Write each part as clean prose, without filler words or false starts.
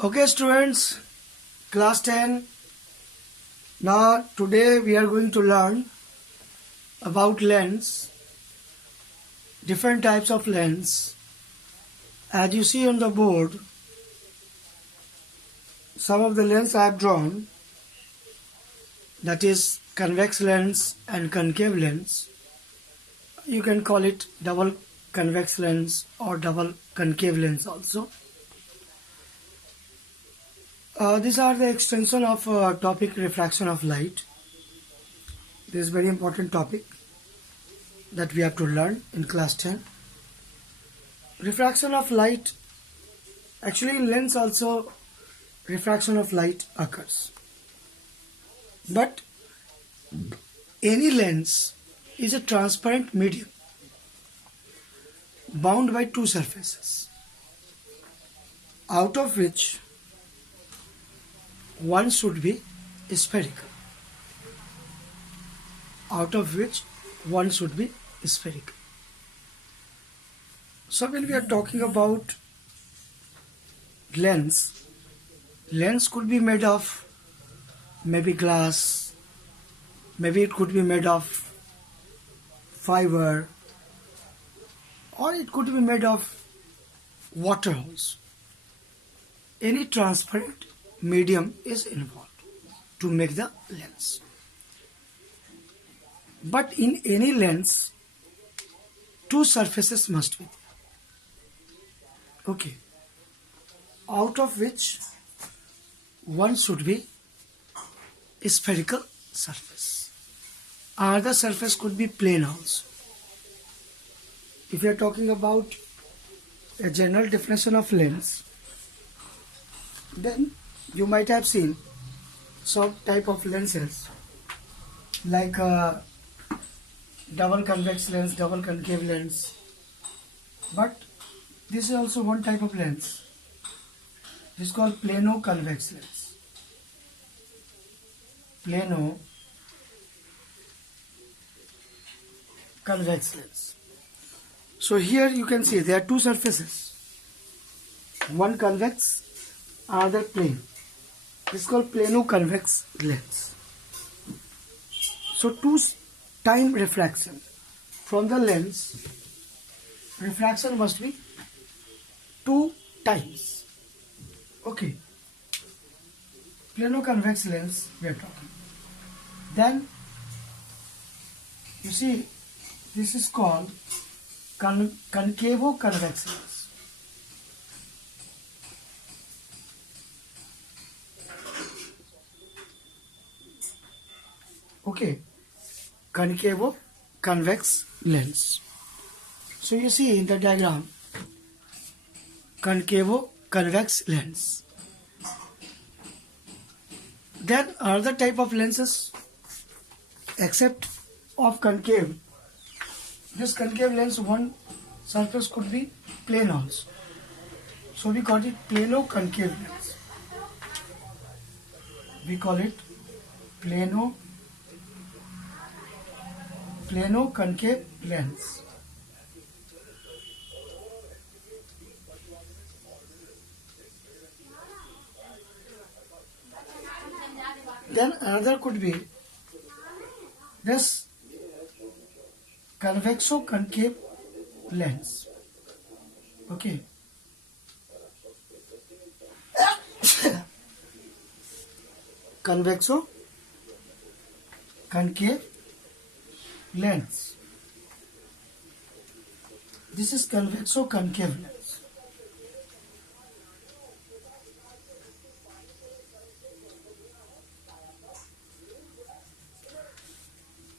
Okay students, class 10. Now today we are going to learn about lens, different types of lens. As you see on the board, some of the lens I have drawn, that is convex lens and concave lens. You can call it double convex lens or double concave lens also. These are the extension of topic refraction of light. This is very important topic that we have to learn in class 10. Refraction of light, actually in lens also refraction of light occurs. But any lens is a transparent medium bound by two surfaces, out of which one should be spherical. Out of which one should be spherical. So when we are talking about lens could be made of maybe glass, maybe it could be made of fiber, or it could be made of water also. Any transparent medium is involved to make the lens. But in any lens, two surfaces must be there. Okay. Out of which one should be a spherical surface. Another surface could be plane also. If you are talking about a general definition of lens, then you might have seen some type of lenses like double convex lens, double concave lens. But this is also one type of lens. This is called plano-convex lens. Plano-convex lens. So here you can see there are two surfaces. One convex, another plane. This is called plano-convex lens. So two time refraction from the lens, refraction must be 2 times. Okay. Plano-convex lens we are talking. Then you see this is called concavo-convex lens. Okay. Concavo-convex lens. So you see in the diagram, concavo-convex lens. Then another type of lenses, except of concave, this concave lens, one surface could be plane also. So we call it plano-concave lens. We call it plano-concave lens. Then another could be this convexo-concave lens. Okay. Convexo-concave lens. This is convexo-concave lens.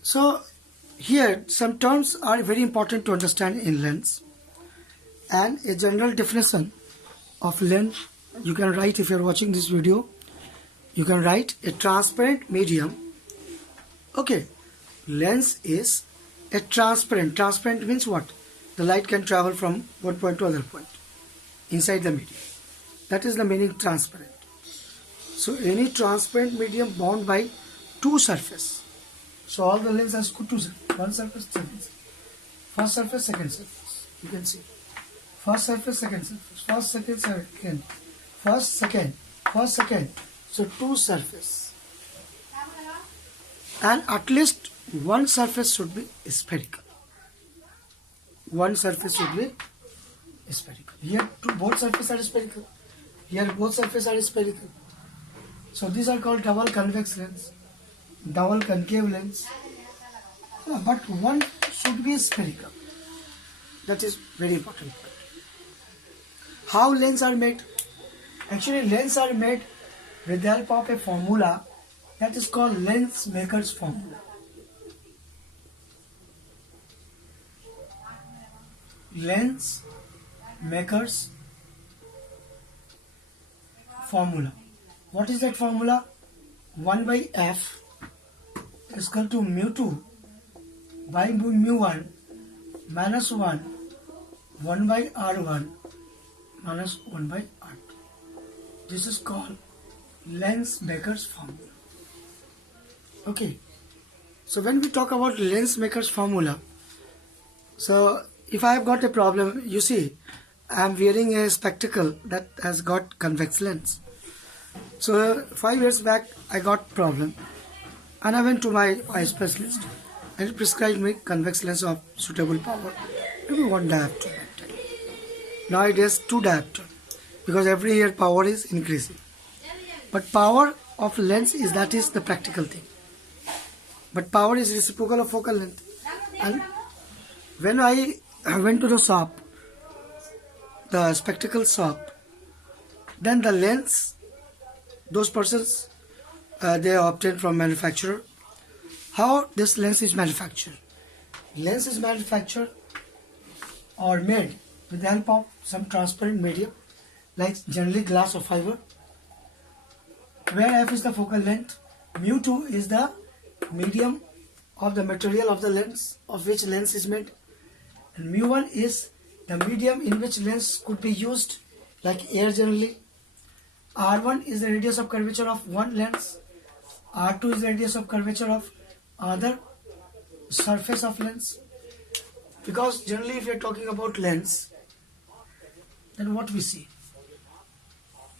So here some terms are very important to understand in lens, and a general definition of lens you can write. If you are watching this video, you can write a transparent medium. Okay, lens is a transparent means what? The light can travel from one point to other point inside the medium. That is the meaning transparent. So any transparent medium bound by two surfaces. So all the lenses has two surfaces, one surface, second surface. First surface, second surface. You can see. First surface, second surface. First, second, second. first, second, so two surface, and at least one surface should be spherical. One surface should be spherical. Here both surfaces are spherical. Here both surfaces are spherical. So these are called double convex lens, double concave lens. But one should be spherical. That is very important. How lenses are made? Actually, lenses are made with the help of a formula that is called lens maker's formula. Lens maker's formula. What is that formula? 1 by f is equal to mu 2 by mu 1 minus 1 by r1 minus 1 by r2. This is called lens maker's formula. Okay. So when we talk about lens maker's formula, so if I have got a problem, you see, I am wearing a spectacle that has got convex lens. So 5 years back, I got problem, and I went to my eye specialist, and he prescribed me convex lens of suitable power, maybe 1 diopter. Nowadays 2 diopter, because every year power is increasing. But power of lens is the practical thing. But power is reciprocal of focal length. And when I went to the shop, the spectacle shop, then the lens, those persons, they obtained from manufacturer. How this lens is manufactured? Lens is manufactured or made with the help of some transparent medium, like generally glass or fiber, where f is the focal length, mu 2 is the medium of the material of the lens of which lens is made, and mu 1 is the medium in which lens could be used, like air generally. R1 is the radius of curvature of one lens, R2 is the radius of curvature of other surface of lens. Because generally if we are talking about lens, then what we see?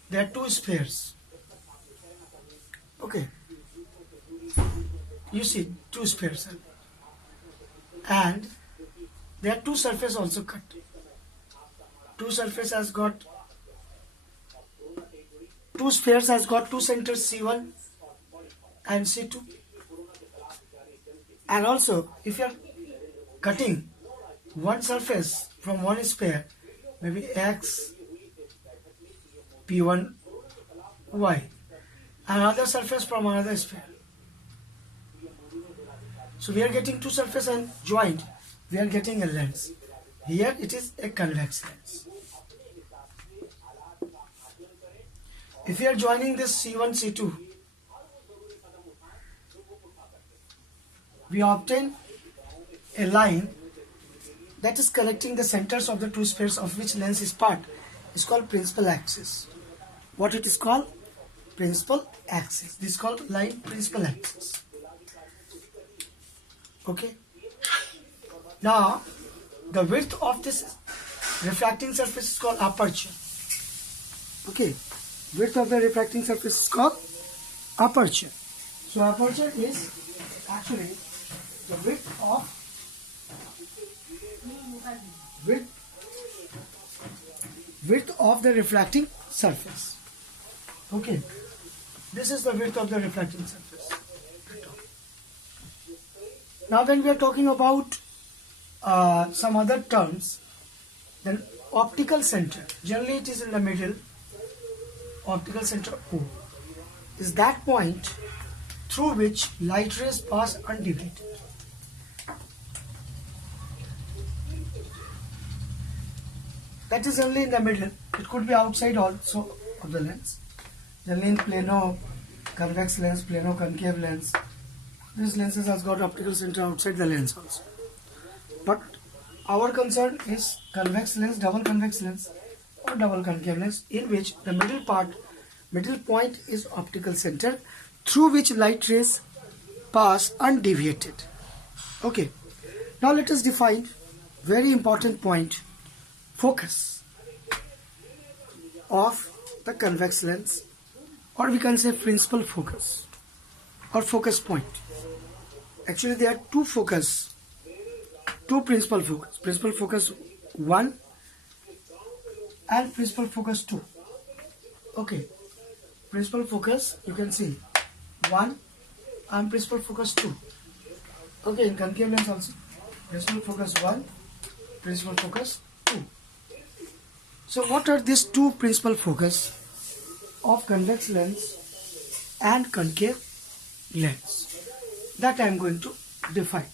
There are two spheres. Okay. You see two spheres. And there are two surfaces also cut. Two surfaces has got, two spheres has got two centers C1 and C2. And also if you are cutting one surface from one sphere, maybe X, P1, Y, another surface from another sphere. So we are getting two surfaces and joined, we are getting a lens. Here it is a convex lens. If we are joining this C1, C2, we obtain a line that is connecting the centers of the two spheres of which lens is part. It's called principal axis. What it is called? Principal axis. This is called line principal axis. Okay. Now, the width of this refracting surface is called aperture. Okay. Width of the refracting surface is called aperture. So aperture is actually the width of the refracting surface. Okay. This is the width of the refracting surface. Now when we are talking about some other terms, then optical center, generally it is in the middle. Optical center O is that point through which light rays pass undeviated. That is only in the middle. It could be outside also of the lens. Generally in plano convex lens, plano concave lens, these lenses has got optical center outside the lens also. But our concern is convex lens, double convex lens or double concave lens, in which the middle point is optical center through which light rays pass undeviated. Okay. Now let us define very important point, focus of the convex lens, or we can say principal focus or focus point. Actually there are two principal focus, principal focus 1 and principal focus 2. Okay, principal focus you can see 1 and principal focus 2. Okay, in concave lens also principal focus 1, principal focus 2. So what are these two principal focus of convex lens and concave lens? That I am going to define.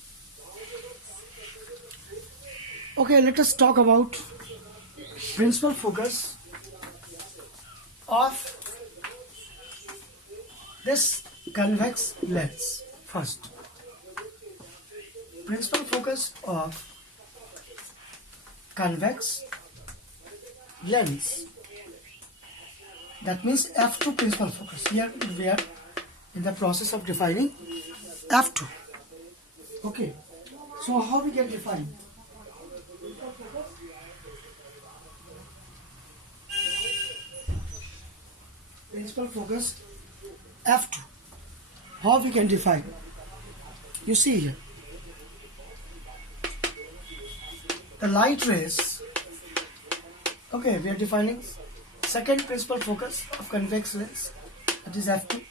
Okay, let us talk about principal focus of this convex lens first. Principal focus of convex lens, that means f2 principal focus. Here we are in the process of defining f2. Okay, so how we can define? Principal focus f2, how we can define? You see here, the light rays. Okay, we are defining second principal focus of convex lens, that is f2.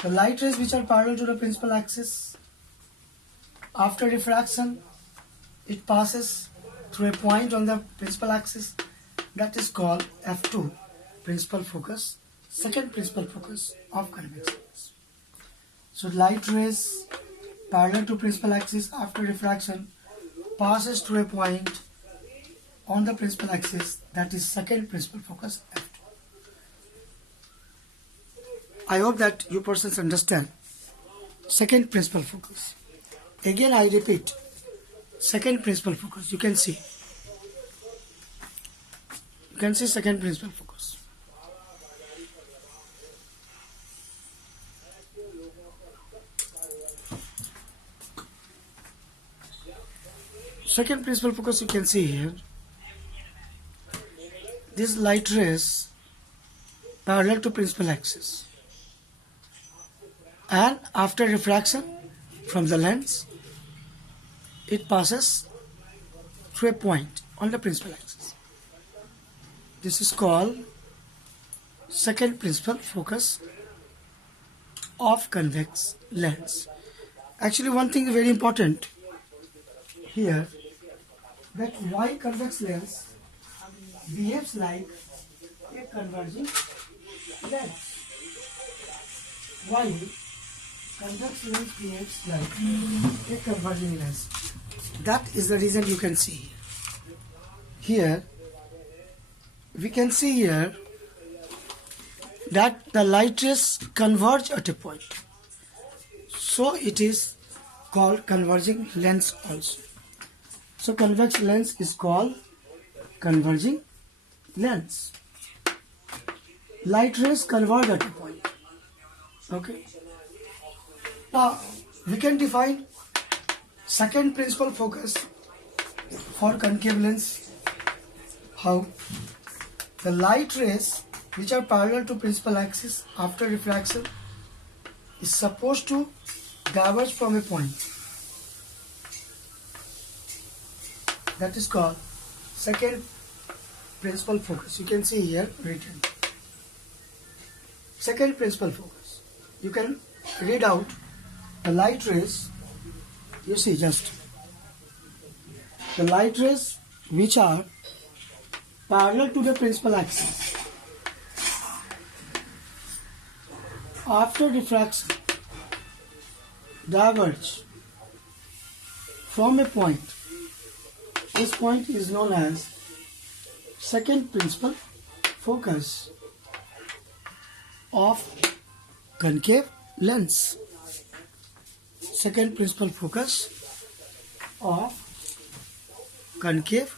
The light rays which are parallel to the principal axis, after diffraction it passes through a point on the principal axis, that is called f2 principal focus, second principal focus of convex lens. So light rays parallel to principal axis after diffraction passes through a point on the principal axis, that is second principal focus f2. I hope that you persons understand second principal focus. Again I repeat, second principal focus, you can see second principal focus. Second principal focus, you can see here, these light rays parallel to principal axis, and after refraction from the lens it passes through a point on the principal axis. This is called second principal focus of convex lens. Actually one thing is very important here, that why convex lens behaves like a converging lens. Why convex lens behaves like a converging lens? That is the reason you can see here. We can see here that the light rays converge at a point. So it is called converging lens also. So convex lens is called converging lens. Light rays converge at a point. Okay. Now we can define second principal focus for concave lens. How? The light rays which are parallel to principal axis after refraction is supposed to diverge from a point. That is called second principal focus. You can see here written. Second principal focus. You can read out the light rays. You see just the light rays which are parallel to the principal axis after diffraction diverge from a point. This point is known as second principal focus of concave lens. Second principal focus of concave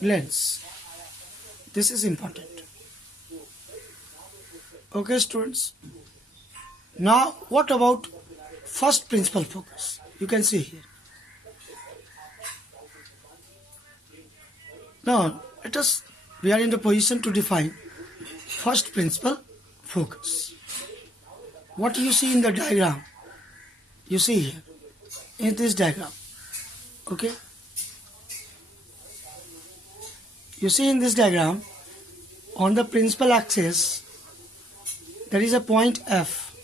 lens. This is important. Okay, students. Now, what about first principal focus? You can see here. Now, we are in the position to define first principle focus. What you see in the diagram, you see here in this diagram, okay, you see in this diagram on the principal axis there is a point F.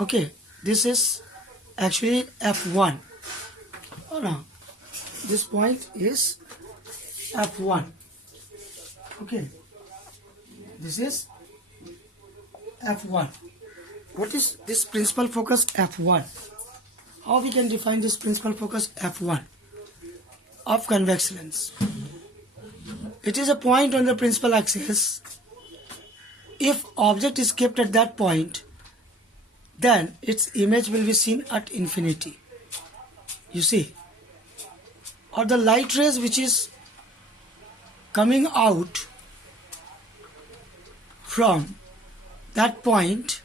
Okay, this is actually F1. Oh no, this point is F1. Okay, this is F1. What is this principal focus F1? How we can define this principal focus F1 of convex lens? It is a point on the principal axis. If object is kept at that point, then its image will be seen at infinity. You see, or the light rays which is coming out from that point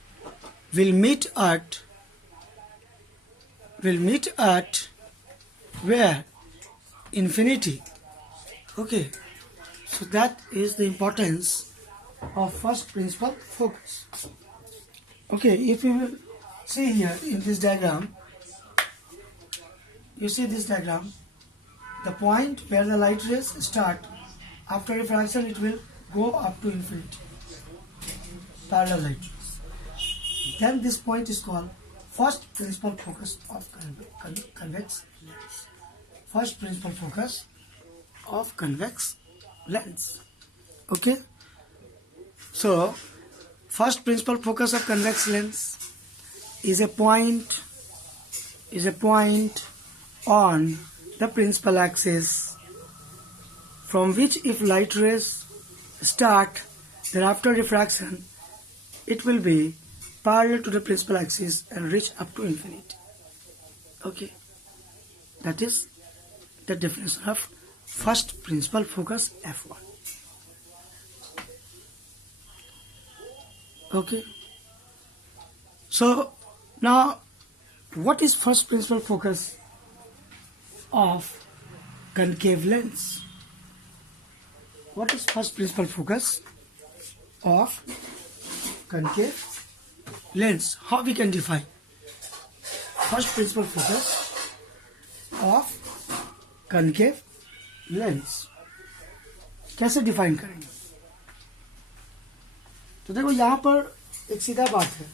will meet at where? Infinity. Okay, so that is the importance of first principle focus. Okay, if you will see here in this diagram, you see this diagram, the point where the light rays start, after refraction it will go up to infinity, parallel light rays. Then this point is called first principal focus of convex lens. First principal focus of convex lens. Okay, so first principal focus of convex lens is a point on the principal axis from which if light rays start, then after refraction it will be parallel to the principal axis and reach up to infinity. Okay, that is the definition of first principal focus F1. Okay, so now what is first principal focus of concave lens? What is first principal focus of concave lens? How we can define first principal focus of concave lens? कैसे define करेंगे? तो देखो यहाँ पर एक सीधा बात है,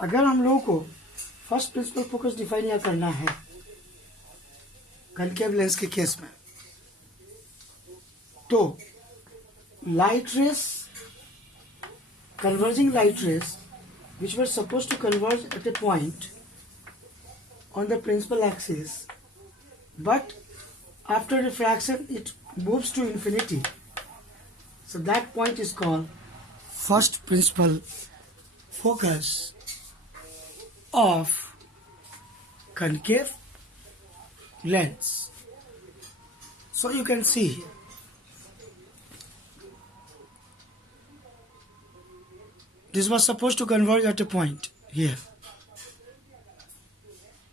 अगर हम लोगों को फर्स्ट प्रिंसिपल फोकस डिफाइन या करना है कनकेव लेंस के केस में, तो light rays, converging light rays which were supposed to converge at a point on the principal axis, but after refraction it moves to infinity, so that point is called first principal focus of concave lens. So you can see here, this was supposed to converge at a point here,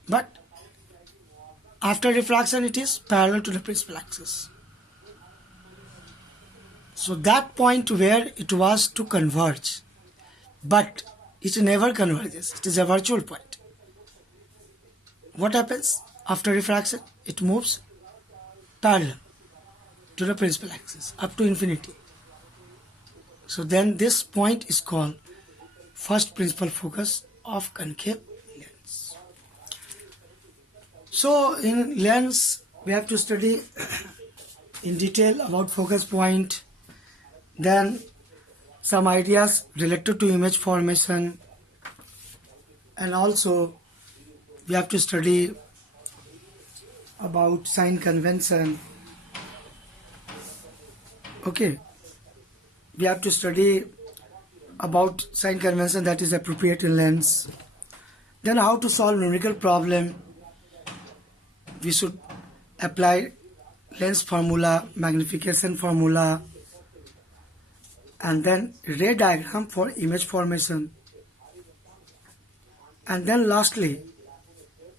but after refraction it is parallel to the principal axis. So that point where it was to converge, but it never converges, it is a virtual point. What happens after refraction? It moves parallel to the principal axis up to infinity. So then this point is called first principal focus of concave lens. So in lens we have to study in detail about focus point, then some ideas related to image formation, and also we have to study about sign convention. Okay, we have to study about sign convention that is appropriate in lens, then how to solve numerical problem. We should apply lens formula, magnification formula, and then ray diagram for image formation, and then lastly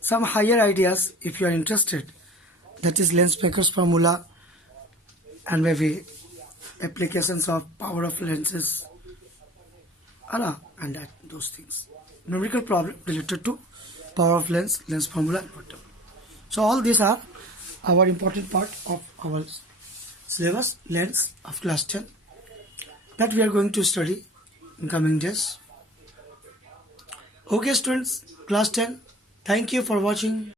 some higher ideas if you are interested, that is lens maker's formula and maybe applications of power of lenses, and those things. Numerical problem related to power of lens, lens formula, and whatever. So all these are our important part of our syllabus, lens of class 10, that we are going to study in coming days. Okay students, class 10, thank you for watching.